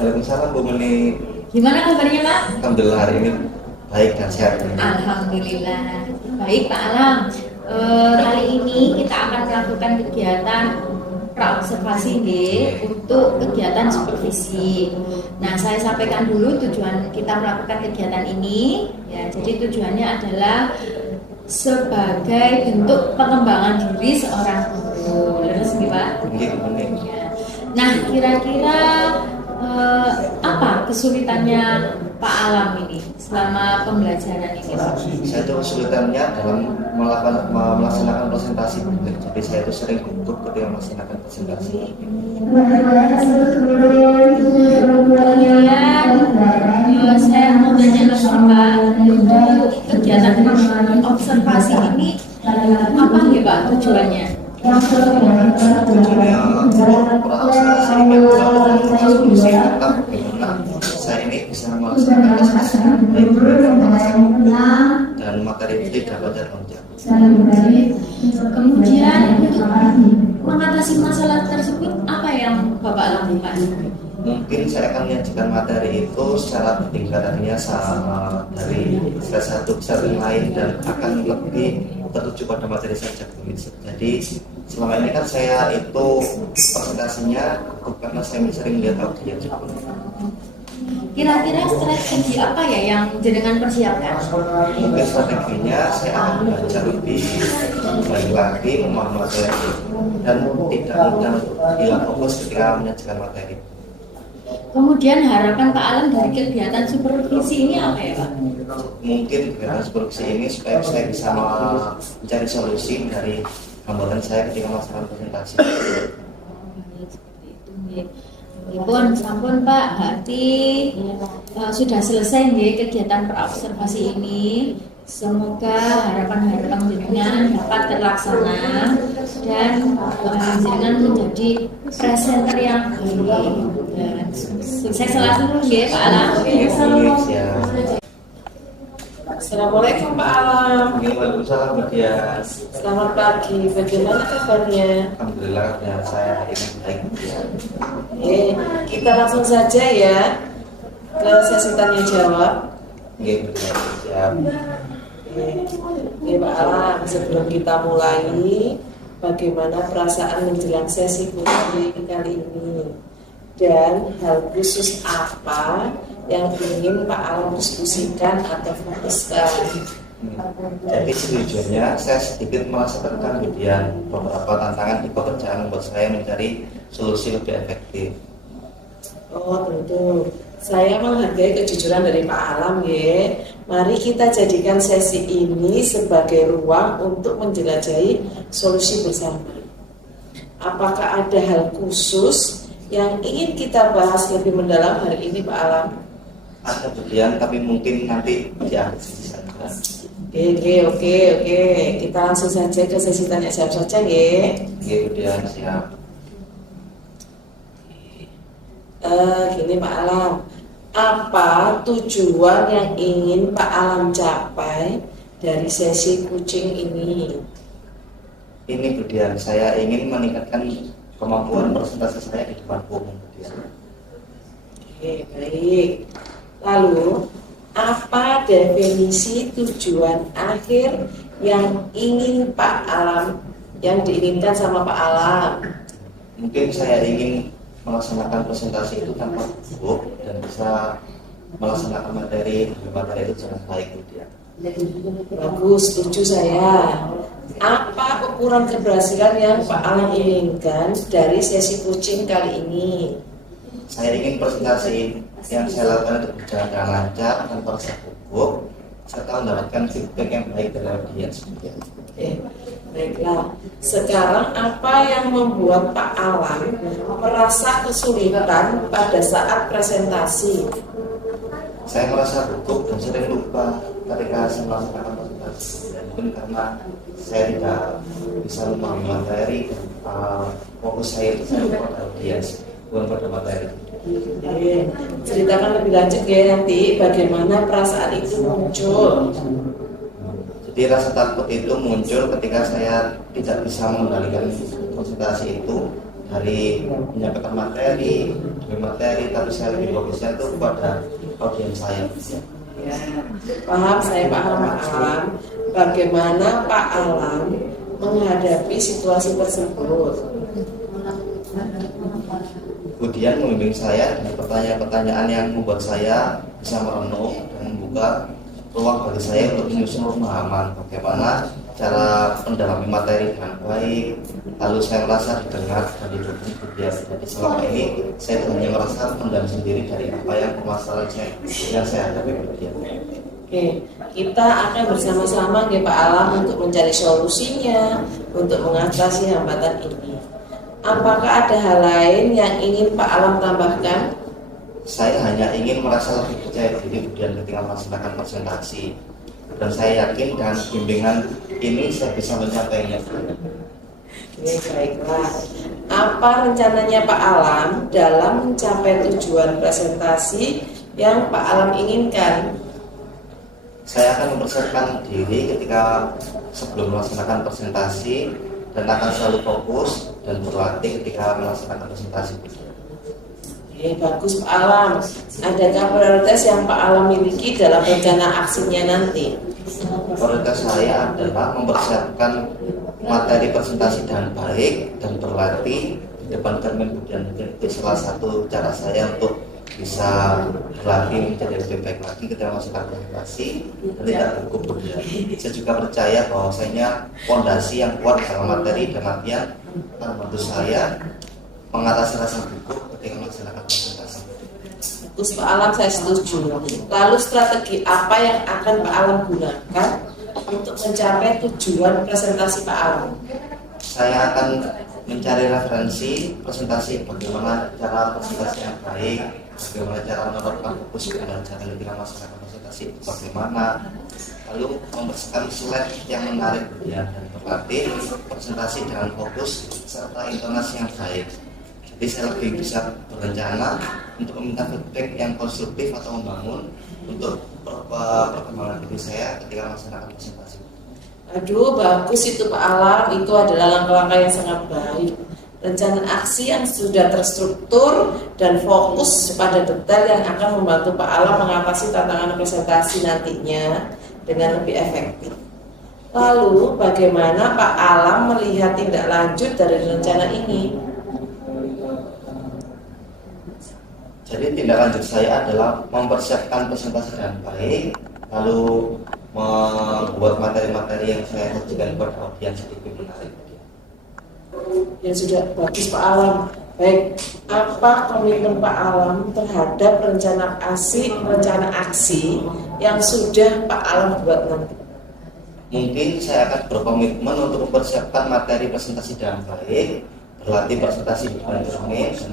Waalaikumsalam Bu Meni. Gimana kabarnya Pak? Alhamdulillah hari ini baik dan sehat. Alhamdulillah. Baik Pak Alam. Kali ini kita akan melakukan kegiatan praobservasi untuk kegiatan supervisi. Nah, saya sampaikan dulu tujuan kita melakukan kegiatan ini. Ya, jadi tujuannya adalah sebagai bentuk pengembangan diri seorang guru. Terus nih Pak? Ya. Nah, kira-kira apa kesulitannya Pak Alam ini selama pembelajaran ini Pak? Saya itu kesulitannya dalam melaksanakan presentasi. Jadi saya itu sering gugup ketika melaksanakan presentasi. Kemudian saya mau tanya lagi Pak, untuk kegiatan observasi ini apa ya Pak tujuannya? Saya ini bisa melaksanakan presentasi dan materi itu dapat terjawab. Kemudian untuk mengatasi masalah tersebut apa yang Bapak lakukan? Mungkin saya akan menyajikan materi itu secara bertingkat sama dari satu ke yang lain dan akan lebih tertuju pada materi saja. Jadi selama ini kan saya itu presentasinya karena saya sering lihat audiens. Kira-kira strategi apa ya yang jenengan persiapkan? Mungkin strateginya saya akan belajar lebih baik lagi memahami materi dan tidak mudah hilang fokus ketika menyajikan materi. Kemudian harapan Pak Alam dari kegiatan supervisi ini apa ya Pak? Mungkin kegiatan supervisi ini supaya saya bisa mencari solusi dari gambaran saya ketika melaksanakan presentasi. Sampun Pak, berarti sudah selesai nih kegiatan praobservasi ini. Semoga harapan-harapan jenengan dapat terlaksana dan jenengan menjadi presenter yang baik. Sukses selalu ya Pak Alam. Assalamualaikum Pak Alam. Waalaikumsalam Mbak Dias. Selamat pagi, bagaimana kabarnya? Alhamdulillah dan saya ini baik. Kita langsung saja ya ke sesi tanya jawab. Siap. Pak Alam, sebelum kita mulai, bagaimana perasaan menjelang sesi kunci kali ini? Dan hal khusus apa yang ingin Pak Alam diskusikan atau fokuskan? Jadi sejujurnya saya sedikit merasakan kemudian beberapa tantangan di pekerjaan membuat saya mencari solusi lebih efektif. Oh tentu, saya menghargai kejujuran dari Pak Alam ya. Mari kita jadikan sesi ini sebagai ruang untuk menjelajahi solusi bersama. Apakah ada hal khusus yang ingin kita bahas lebih mendalam hari ini Pak Alam? Ada bagian tapi mungkin nanti di akhir sesi saja. Oke. Kita langsung saja ke sesi tanya jawab saja ya. Kemudian siap. Gini Pak Alam, apa tujuan yang ingin Pak Alam capai dari sesi coaching ini? Ini kemudian saya ingin meningkatkan kemampuan presentasi saya di depan umum. Oke, baik. Lalu, apa definisi tujuan akhir yang ingin Pak Alam, yang diinginkan sama Pak Alam? Mungkin saya ingin melaksanakan presentasi itu tanpa gugup dan bisa melaksanakan materi itu dengan baik kemudian. Bagus, setuju saya. Apa ukuran keberhasilan yang Pak Alam inginkan dari sesi coaching kali ini? Saya ingin presentasi yang saya lakukan itu berjalan dengan lancar tanpa rasa gugup serta mendapatkan feedback yang baik dari audiens. Baiklah. Sekarang apa yang membuat Pak Alam merasa kesulitan pada saat presentasi? Saya merasa gugup dan sering lupa ketika saya melaksanakan presentasi. Mungkin karena saya tidak bisa memahami materi dan fokus saya itu saya lupa pada audiens, bukan pada materi. Ceritakan lebih lanjut ya nanti bagaimana perasaan itu muncul. Jadi rasa takut itu muncul ketika saya tidak bisa mengendalikan konsentrasi itu dari menyampaikan materi, tapi saya lebih fokusnya itu kepada audiens saya. Ya, paham, saya paham Pak Alam. Bagaimana Pak Alam menghadapi situasi tersebut? Kemudian membimbing saya dengan pertanyaan-pertanyaan yang membuat saya bisa merenung dan membuka ruang bagi saya untuk menyusun pemahaman bagaimana cara mendalami materi dengan baik. Lalu saya merasa didengar dan didukung kemudian. Jadi selama ini saya hanya merasa pendam sendiri dari apa yang permasalahan yang saya hadapi kemudian. Oke, kita akan bersama-sama ya Pak Alam untuk mencari solusinya, untuk mengatasi hambatan ini. Apakah ada hal lain yang ingin Pak Alam tambahkan? Saya hanya ingin merasa lebih percaya diri kemudian ketika melaksanakan presentasi, dan saya yakin dengan bimbingan ini saya bisa mencapainya. Baiklah. Apa rencananya Pak Alam dalam mencapai tujuan presentasi yang Pak Alam inginkan? Saya akan mempersiapkan diri ketika sebelum melaksanakan presentasi dan akan selalu fokus dan berlatih ketika melaksanakan presentasi. Bagus Pak Alam. Adakah prioritas yang Pak Alam miliki dalam rencana aksinya nanti? Prioritas saya adalah mempersiapkan materi presentasi dengan baik dan berlatih di depan cermin kemudian. Itu salah satu cara saya untuk bisa berlatih menjadi lebih baik lagi ketika melaksanakan presentasi dan tidak cukup kemudian. Saya juga percaya bahwasanya fondasi yang kuat dalam materi dan latihan akan membantu saya mengatasi rasa gugup ketika melaksanakan presentasi. Bagus Pak Alam, saya setuju. Lalu strategi apa yang akan Pak Alam gunakan untuk mencapai tujuan presentasi Pak Alam? Saya akan mencari referensi presentasi, bagaimana cara presentasi yang baik, bagaimana cara menerapkan fokus pembelajaran ketika melaksanakan presentasi itu bagaimana, lalu membersihkan slide yang menarik dan berlatih presentasi dengan fokus serta intonasi yang baik. Jadi saya lebih bisa berencana untuk meminta feedback yang konstruktif atau membangun untuk perkembangan diri saya ketika melaksanakan presentasi. Aduh, bagus itu Pak Alam. Itu adalah langkah-langkah yang sangat baik. Rencana aksi yang sudah terstruktur dan fokus pada detail yang akan membantu Pak Alam mengatasi tantangan presentasi nantinya dengan lebih efektif. Lalu, bagaimana Pak Alam melihat tindak lanjut dari rencana ini? Jadi tindak lanjut saya adalah mempersiapkan presentasi dengan baik, lalu membuat materi-materi yang saya sajikan kepada audiens lebih menarik. Yang sudah bagus Pak Alam. Baik, apa komitmen Pak Alam terhadap rencana aksi yang sudah Pak Alam buat nanti? Mungkin saya akan berkomitmen untuk mempersiapkan materi presentasi dengan baik, berlatih presentasi di depan cermin, dan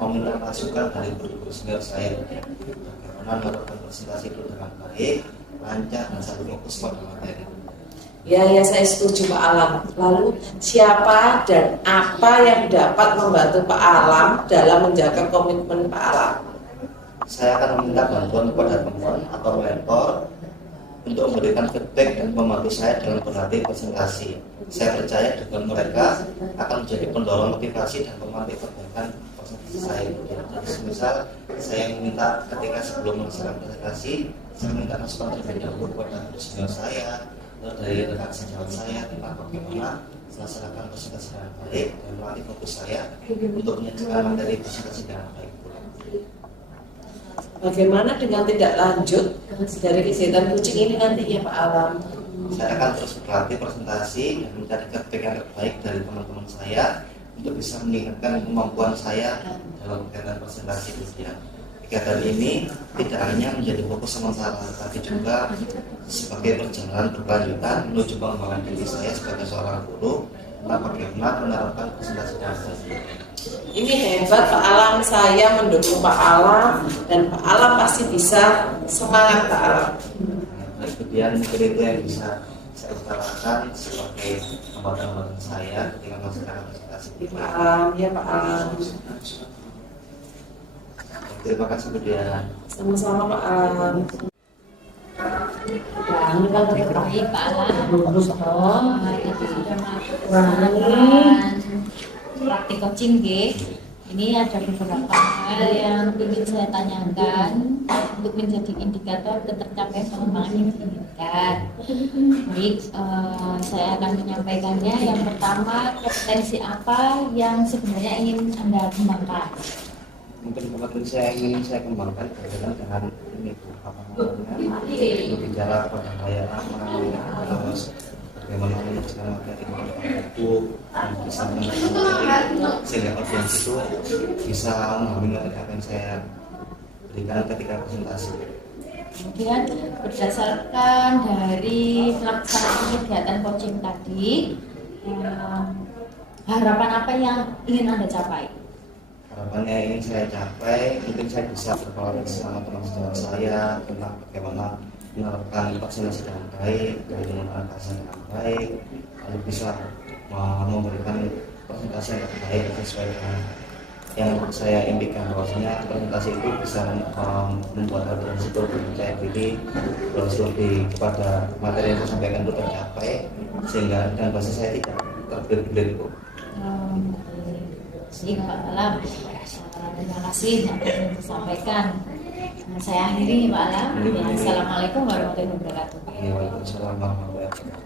meminta masukan dari guru-guru senior saya bagaimana melakukan presentasi itu dengan baik, lancar, dan selalu fokus pada materi. Ya, saya setuju Pak Alam. Lalu siapa dan apa yang dapat membantu Pak Alam dalam menjaga komitmen Pak Alam? Saya akan meminta bantuan kepada teman atau mentor untuk memberikan feedback dan membantu saya dalam berlatih presentasi. Saya percaya dengan mereka akan menjadi pendorong motivasi dan pemantik perbaikan presentasi saya. Jadi misal saya meminta ketika sebelum melaksanakan presentasi, saya minta masukan terlebih dahulu kepada senior saya, dari rekan sejawat saya tentang bagaimana melaksanakan presentasi dengan baik dan melatih fokus saya untuk menyajikan materi presentasi dengan baik. Bagaimana dengan tindak lanjut dari kegiatan coaching ini nantinya Pak Alam? Saya akan terus berlatih presentasi dan mencari feedback yang terbaik dari teman-teman saya untuk bisa meningkatkan kemampuan saya dalam kegiatan presentasi kemudian. Kegiatan ini tidak hanya menjadi fokus sementara, tapi juga sebagai perjalanan berkelanjutan menuju pengembangan diri saya sebagai seorang guru tentang bagaimana menerapkan presentasi dan Ini hebat Pak Alam, saya mendukung Pak Alam dan Pak Alam pasti bisa. Semangat Pak Alam. Kemudian itu yang bisa saya utarakan sebagai hambatan saya ketika melaksanakan presentasi. Pak Alam, ya Pak Alam. Terima kasih kemudian. Sama-sama Pak Alam. Baik Pak Alam, itu sudah melakukan praktik coaching G. Ini ada beberapa hal yang ingin saya tanyakan untuk menjadi indikator ketercapaian pengembangan yang diinginkan. Baik, saya akan menyampaikannya. Yang pertama, kompetensi apa yang sebenarnya ingin Anda kembangkan? Mungkin kompetensi yang ingin saya kembangkan berkaitan dengan ini Bu, apa namanya, berbicara pada daya lama, terus bagaimana menjelaskan materi buku yang bisa menekan materi sehingga audiens itu bisa memahami materi apa yang saya berikan ketika presentasi. Kemudian berdasarkan dari pelaksanaan kegiatan coaching tadi, harapan apa yang ingin Anda capai? Harapannya yang ingin saya capai, mungkin saya bisa berkolaborasi sama teman-teman saya tentang bagaimana menerapkan vaksinasi dengan baik, dan menggunakan vaksin dengan baik, lalu bisa memberikan presentasi yang terbaik sesuai dengan yang saya impikan, bahwasanya presentasi itu bisa membuat audiens itu percaya diri, terus lebih kepada materi yang saya sampaikan itu tercapai, sehingga dan bahasa saya tidak terbelit-belit Bu. Baik Pak Alam, terima kasih yang ingin disampaikan. Saya akhiri Pak Alam. Assalamualaikum warahmatullahi wabarakatuh. Waalaikumsalam warahmatullahi wabarakatuh.